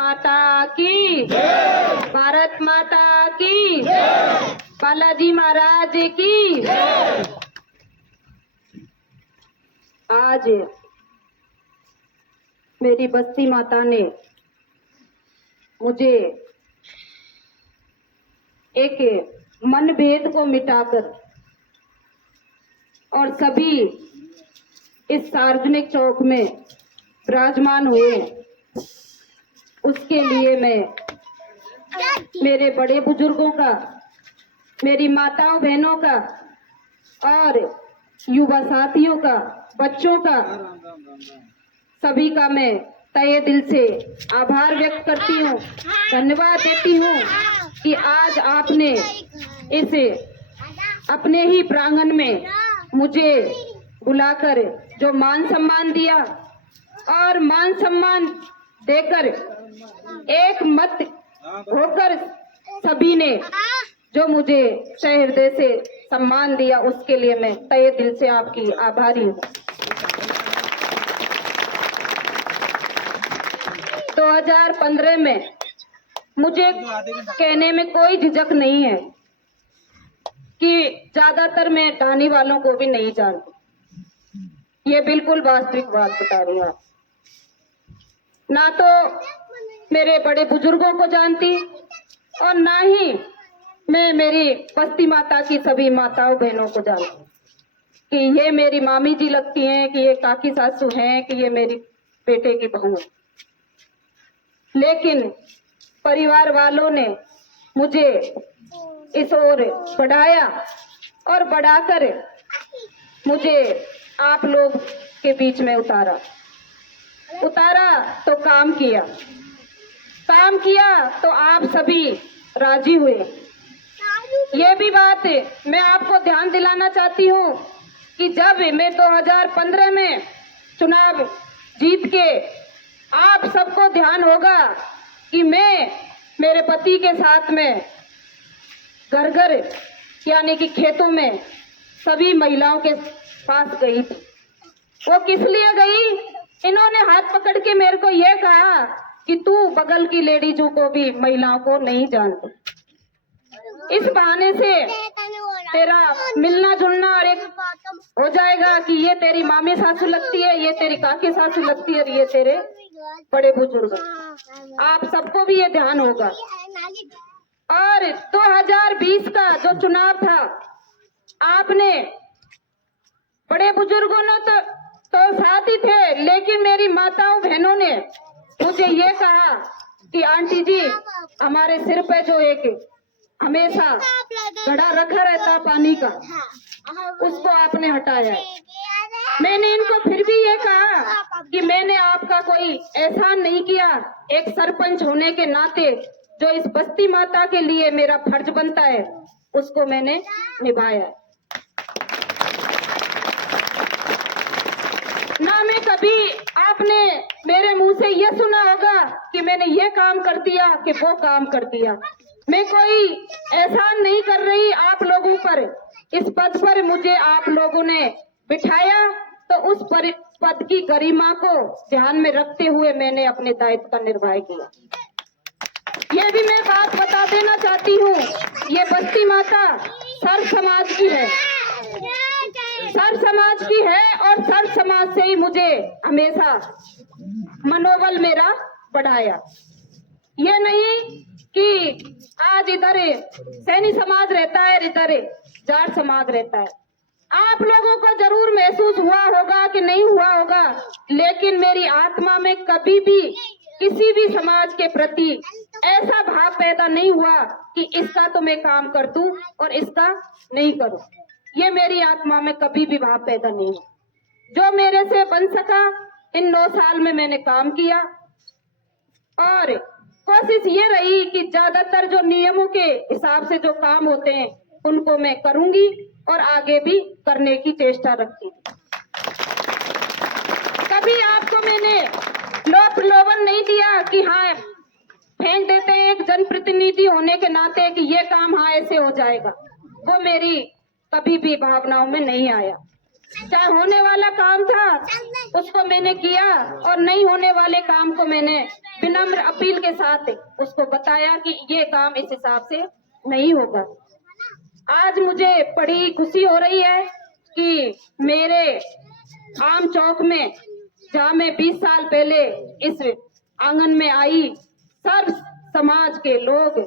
माता की, भारत माता की, बालाजी महाराज की। आज मेरी बस्ती माता ने मुझे एक मनभेद को मिटाकर और सभी इस सार्वजनिक चौक में विराजमान हुए, उसके लिए मैं मेरे बड़े बुजुर्गों का, मेरी माताओं बहनों का और युवा साथियों का, बच्चों का, सभी का मैं तहे दिल से आभार व्यक्त करती हूँ, धन्यवाद देती हूँ कि आज आपने इसे अपने ही प्रांगण में मुझे बुलाकर जो मान सम्मान दिया और मान सम्मान देकर एक मत होकर सभी ने जो मुझे सहृदय से सम्मान दिया, उसके लिए मैं तहे दिल से आपकी आभारी हूँ। 2015 में मुझे कहने में कोई झिझक नहीं है कि ज्यादातर मैं ढानी वालों को भी नहीं जानती। ये बिल्कुल वास्तविक बात बता रही हूँ आप। ना तो मेरे बड़े बुजुर्गों को जानती और ना ही मैं मेरी बस्ती माता की सभी माताओं बहनों को जानती कि ये मेरी मामी जी लगती हैं, कि ये काकी सासू हैं, कि ये मेरी बेटे की बहू है। लेकिन परिवार वालों ने मुझे इस ओर बढ़ाया और बढ़ाकर मुझे आप लोग के बीच में उतारा तो काम किया तो आप सभी राजी हुए। ये भी बात मैं आपको ध्यान दिलाना चाहती हूँ कि जब मैं 2015 में चुनाव जीत के, आप सबको ध्यान होगा कि मैं मेरे पति के साथ में घर घर यानी कि खेतों में सभी महिलाओं के पास गई थी। वो किस लिए गई? इन्होंने हाथ पकड़ के मेरे को ये कहा कि तू बगल की लेडीजों को भी, महिलाओं को नहीं जानती। इस बहाने से तेरा मिलना जुलना और एक हो जाएगा कि ये तेरी मामी सासू लगती है, ये तेरी काकी सासू लगती है और ये तेरे बड़े बुजुर्ग। आप सबको भी ये ध्यान होगा। और 2020 का जो चुनाव था, आपने बड़े बुजुर्गों ने तो साथ ही थे, लेकिन मेरी माताओं बहनों ने मुझे ये कहा कि आंटी जी, हमारे सिर पे जो एक हमेशा घड़ा रखा रहता पानी का, उसको आपने हटाया है। मैंने इनको फिर भी ये कहा कि मैंने आपका कोई एहसान नहीं किया। एक सरपंच होने के नाते जो इस बस्ती माता के लिए मेरा फर्ज बनता है, उसको मैंने निभाया है। ना मैं कभी आपने मेरे मुंह से ये सुना होगा कि मैंने ये काम कर दिया कि वो काम कर दिया। मैं कोई एहसान नहीं कर रही आप लोगों पर। इस पद पर मुझे आप लोगों ने बिठाया, तो उस पद की गरिमा को ध्यान में रखते हुए मैंने अपने दायित्व का निर्वाह किया। ये भी मैं बात बता देना चाहती हूँ, ये बस्ती माता सर्व समाज की है, सर्व समाज की है और सर्व समाज से ही मुझे हमेशा मनोबल मेरा बढ़ाया। ये नहीं कि आज इधर सैनी समाज रहता है, इधर जाट समाज रहता है। आप लोगों को जरूर महसूस हुआ होगा कि नहीं हुआ होगा, लेकिन मेरी आत्मा में कभी भी किसी भी समाज के प्रति ऐसा भाव पैदा नहीं हुआ कि इसका तो मैं काम कर दूं और इसका नहीं करूं। ये मेरी आत्मा में कभी भी भाव पैदा नहीं हुआ। जो मेरे से बन सका इन 9 साल में मैंने काम किया और कोशिश ये रही कि ज्यादातर जो नियमों के हिसाब से जो काम होते हैं उनको मैं करूंगी और आगे भी करने की चेष्टा रखती। कभी आपको मैंने प्रलोभन नहीं दिया कि हाँ फेंक देते हैं एक जनप्रतिनिधि होने के नाते कि ये काम हाँ ऐसे हो जाएगा। वो मेरी कभी भी भावनाओं में नहीं आया। चाहे होने वाला काम था उसको मैंने किया और नहीं होने वाले काम को मैंने विनम्र अपील के साथ उसको बताया कि ये काम इस हिसाब से नहीं होगा। आज मुझे बड़ी खुशी हो रही है कि मेरे आम चौक में, जहाँ मैं 20 साल पहले इस आंगन में आई, सर्व समाज के लोग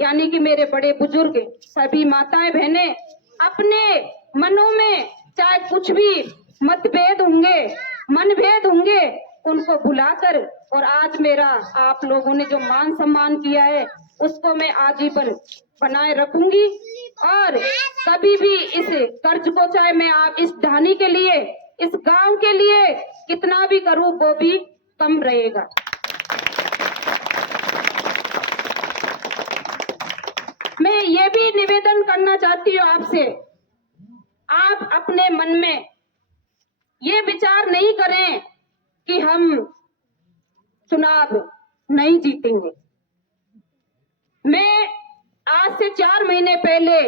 यानी कि मेरे बड़े बुजुर्ग, सभी माताएं बहनें अपने मनों में चाहे कुछ भी मतभेद होंगे, मनभेद होंगे, उनको भुलाकर और आज मेरा आप लोगों ने जो मान सम्मान किया है उसको मैं आजीवन बनाए रखूंगी और कभी भी इस कर्ज को, चाहे मैं आप इस ढानी के लिए, इस गांव के लिए कितना भी करूं वो भी कम रहेगा। मैं ये भी निवेदन करना चाहती हूँ आपसे, आप अपने मन में ये विचार नहीं करें कि हम चुनाव नहीं जीतेंगे। मैं आज से 4 महीने पहले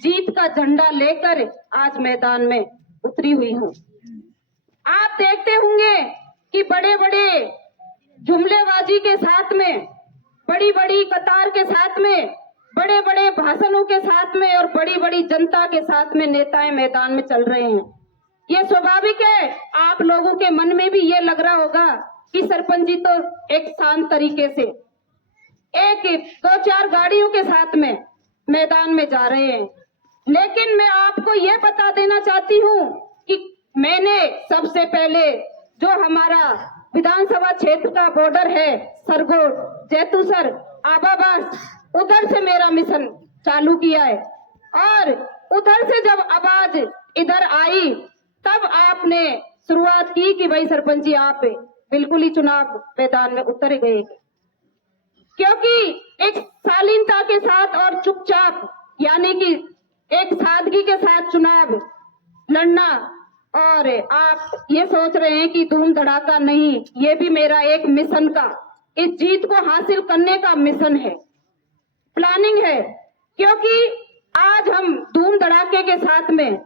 जीत का झंडा लेकर आज मैदान में उतरी हुई हूँ। आप देखते होंगे कि बड़े बड़े जुमलेबाजी के साथ में, बड़ी बड़ी कतार के साथ में, बड़े बड़े भाषणों के साथ में और बड़ी बड़ी जनता के साथ में नेताएं मैदान में चल रहे हैं। ये स्वाभाविक है, आप लोगों के मन में भी ये लग रहा होगा कि सरपंच जी तो एक शांत तरीके से एक 2-4 गाड़ियों के साथ में मैदान में जा रहे हैं। लेकिन मैं आपको ये बता देना चाहती हूँ कि मैंने सबसे पहले जो हमारा विधानसभा क्षेत्र का बॉर्डर है, सरगोट, जैतूसर, आबाबास, उधर से मेरा मिशन चालू किया है और उधर से जब आवाज इधर आई तब आपने शुरुआत की कि भाई सरपंच जी आप बिल्कुल ही चुनाव मैदान में उतर गए, क्योंकि एक शालीनता के साथ और चुपचाप यानी कि एक सादगी के साथ चुनाव लड़ना, और आप ये सोच रहे हैं कि धूम धड़ाका नहीं, ये भी मेरा एक मिशन का, इस जीत को हासिल करने का मिशन है, प्लानिंग है। क्योंकि आज हम धूम धड़ाके के साथ में,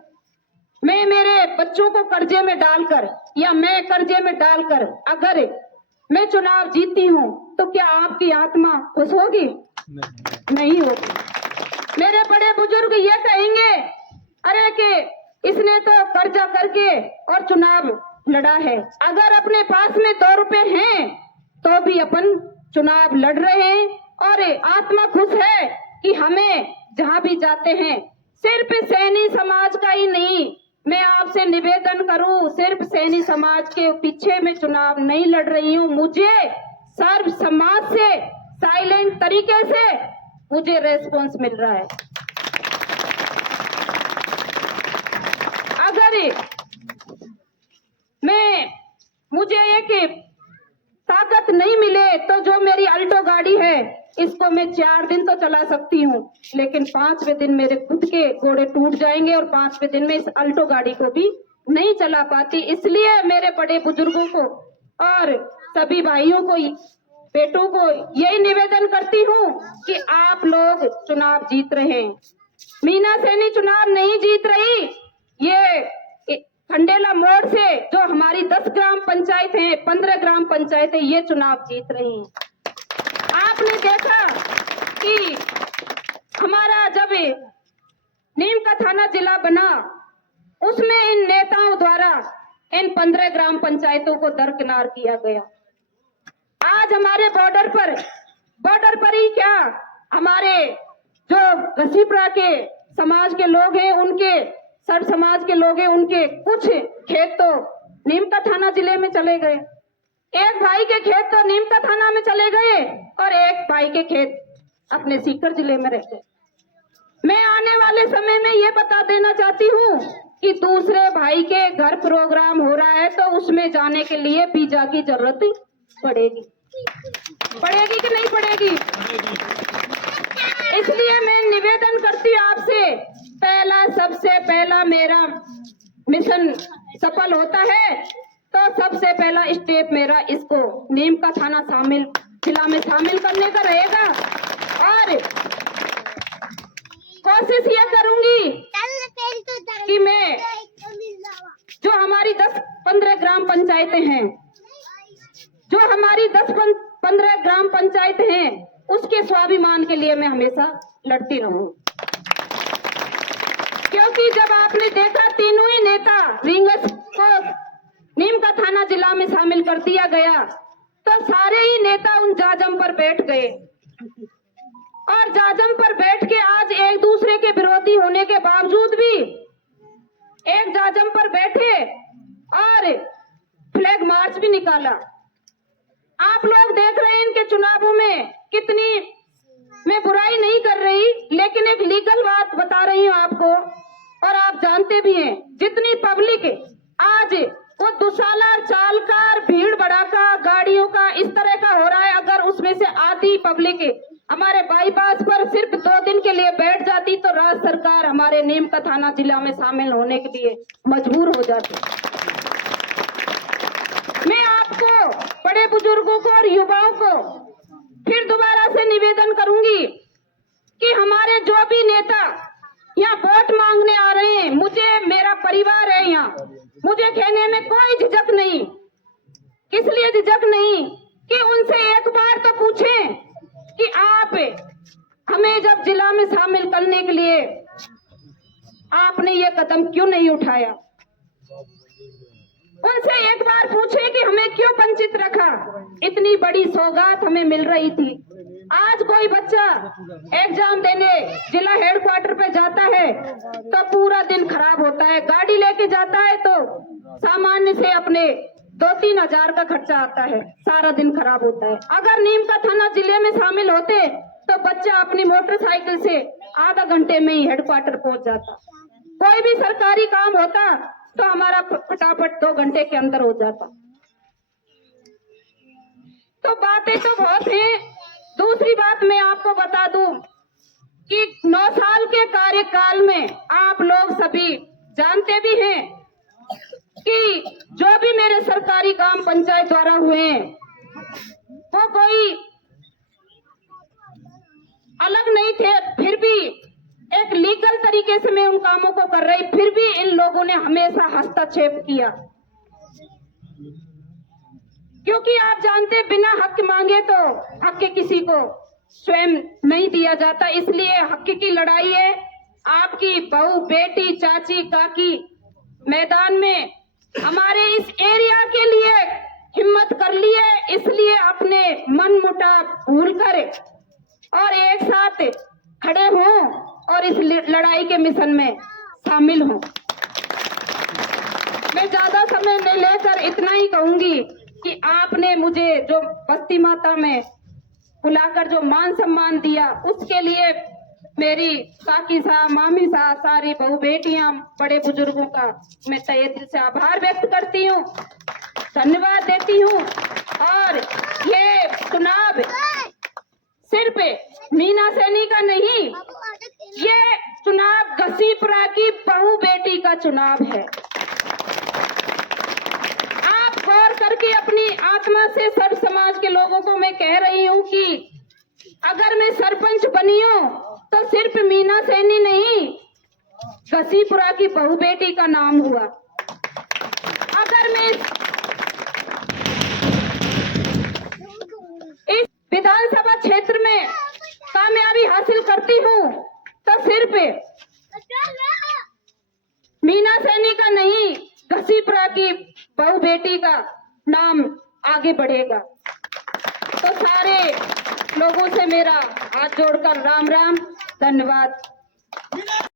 मैं मेरे बच्चों को कर्जे में डालकर या मैं कर्जे में डालकर अगर मैं चुनाव जीतती हूँ तो क्या आपकी आत्मा खुश होगी? नहीं होगी। मेरे बड़े बुजुर्ग ये कहेंगे, अरे कि इसने तो कर्जा करके और चुनाव लड़ा है, अगर अपने पास में 2 रुपए हैं तो भी अपन चुनाव लड़ रहे हैं और आत्मा खुश है कि हमें जहां भी जाते हैं, सिर्फ सैनी समाज का ही नहीं, मैं आपसे निवेदन करूं, सिर्फ सैनी समाज के पीछे मैं चुनाव नहीं लड़ रही हूं, मुझे सर्व समाज से साइलेंट तरीके से मुझे रेस्पॉन्स मिल रहा है। अगर मुझे एक ताकत नहीं मिले तो जो मेरी अल्टो गाड़ी है इसको मैं 4 दिन तो चला सकती हूँ, लेकिन 5वें दिन मेरे खुद के घोड़े टूट जाएंगे और 5वें दिन में इस अल्टो गाड़ी को भी नहीं चला पाती। इसलिए मेरे बड़े बुजुर्गों को और सभी भाइयों को, बेटों को यही निवेदन करती हूँ कि आप लोग चुनाव जीत रहे हैं। मीना सैनी चुनाव नहीं जीत रही, ये खंडेला मोड़ से जो हमारी 10 ग्राम पंचायत है, 15 ग्राम पंचायत है, ये चुनाव जीत रही हैं। आपने देखा कि हमारा जब नीम का थाना जिला बना, उसमें इन नेताओं द्वारा इन 15 ग्राम पंचायतों को दरकिनार किया गया। आज हमारे बॉर्डर पर ही क्या, हमारे जो घसीपुरा के समाज के लोग हैं, उनके सर्व समाज के लोग हैं, उनके कुछ खेत तो नीम का थाना जिले में चले गए, एक भाई के खेत तो नीम का थाना में चले गए और एक भाई के खेत अपने सीकर जिले में रह गए। मैं आने वाले समय में ये बता देना चाहती हूँ कि दूसरे भाई के घर प्रोग्राम हो रहा है तो उसमें जाने के लिए वीजा की जरूरत पड़ेगी कि नहीं पड़ेगी? इसलिए मैं निवेदन करती हूँ आपसे, सबसे पहला मेरा मिशन सफल होता है तो सबसे पहला स्टेप मेरा इसको नीम का थाना जिला में शामिल करने का रहेगा और कोशिश ये करूंगी कि मैं जो हमारी 10-15 ग्राम पंचायतें हैं, जो हमारी 10-15 ग्राम पंचायत हैं, उसके स्वाभिमान के लिए मैं हमेशा लड़ती रहूं। क्योंकि जब आपने देखा तीनों ही नेता रींगस को नीम का थाना जिला में शामिल कर दिया गया, तो सारे ही नेता उन जाजम पर बैठ गए और जाजम पर बैठ के आज एक दूसरे के विरोधी होने के बावजूद भी एक जाजम पर बैठे और फ्लैग मार्च भी निकाला। आप लोग देख रहे हैं इनके चुनावों में कितनी, मैं बुराई नहीं कर रही, लेकिन एक लीगल बात बता रही हूँ आपको, और आप जानते भी हैं जितनी पब्लिक आज वो दुशाला चाल का, भीड़ भड़ाका गाड़ियों का इस तरह का हो रहा है, अगर उसमें से आधी पब्लिक हमारे बाईपास पर सिर्फ 2 दिन के लिए बैठ जाती तो राज्य सरकार हमारे नीम का थाना जिला में शामिल होने के लिए मजबूर हो जाती। मैं आपको, बड़े बुजुर्गों को और युवाओं को फिर दोबारा से निवेदन करूंगी कि हमारे जो भी नेता यहाँ वोट मांगने आ रहे हैं, मुझे, मेरा परिवार है यहाँ, मुझे कहने में कोई झिझक नहीं। इसलिए झिझक नहीं कि उनसे एक बार तो पूछें कि आप हमें जब जिला में शामिल करने के लिए आपने ये कदम क्यों नहीं उठाया। उनसे एक बार पूछें कि हमें क्यों वंचित रखा। इतनी बड़ी सौगात हमें मिल रही थी। आज कोई बच्चा एग्जाम देने जिला हेडक्वार्टर पे जाता है तो पूरा दिन खराब होता है, गाड़ी लेके जाता है तो सामान्य से अपने 2-3 हजार का खर्चा आता है, सारा दिन खराब होता है। अगर नीम का थाना जिले में शामिल होते तो बच्चा अपनी मोटरसाइकिल से आधा घंटे में ही हेडक्वार्टर पहुंच जाता। कोई भी सरकारी काम होता तो हमारा फटाफट 2 घंटे के अंदर हो जाता। तो बातें तो बहुत हैं। दूसरी बात मैं आपको बता दूं कि 9 साल के कार्यकाल में आप लोग सभी जानते भी हैं कि जो भी मेरे सरकारी काम पंचायत द्वारा हुए हैं वो कोई अलग नहीं थे, फिर भी एक लीगल तरीके से मैं उन कामों को कर रही, फिर भी इन लोगों ने हमेशा हस्तक्षेप किया। क्योंकि आप जानते बिना हक मांगे तो हक किसी को स्वयं नहीं दिया जाता। इसलिए हक की लड़ाई है। आपकी बहू, बेटी, चाची, काकी मैदान में हमारे इस एरिया के लिए हिम्मत कर ली है, इसलिए अपने मन मुटाव भूल कर और एक साथ खड़े हों और इस लड़ाई के मिशन में शामिल हों। मैं ज्यादा समय नहीं लेकर इतना ही कहूंगी कि आपने मुझे जो बस्ती माता में बुलाकर जो मान सम्मान दिया, उसके लिए मेरी काकी साहब, मामी साहब, सारी बहू बेटियां, बड़े बुजुर्गों का मैं तहे दिल से आभार व्यक्त करती हूँ, धन्यवाद देती हूँ। और ये चुनाव सिर्फ मीना सैनी का नहीं, ये चुनाव घसीपुरा की बहू बेटी का चुनाव है। आप गौर करके अपनी आत्मा से सर्व समाज के लोगों को मैं कह रही हूँ कि अगर मैं सरपंच बनी हूँ तो सिर्फ मीना सैनी नहीं, घसीपुरा की बहू बेटी का नाम हुआ। अगर मैं इस विधानसभा क्षेत्र में कामयाबी हासिल करती हूँ तो सिर्फ मीना सैनी का नहीं, घसीपुरा की बहू बेटी का नाम आगे बढ़ेगा। तो सारे लोगों से मेरा हाथ जोड़कर राम राम, धन्यवाद।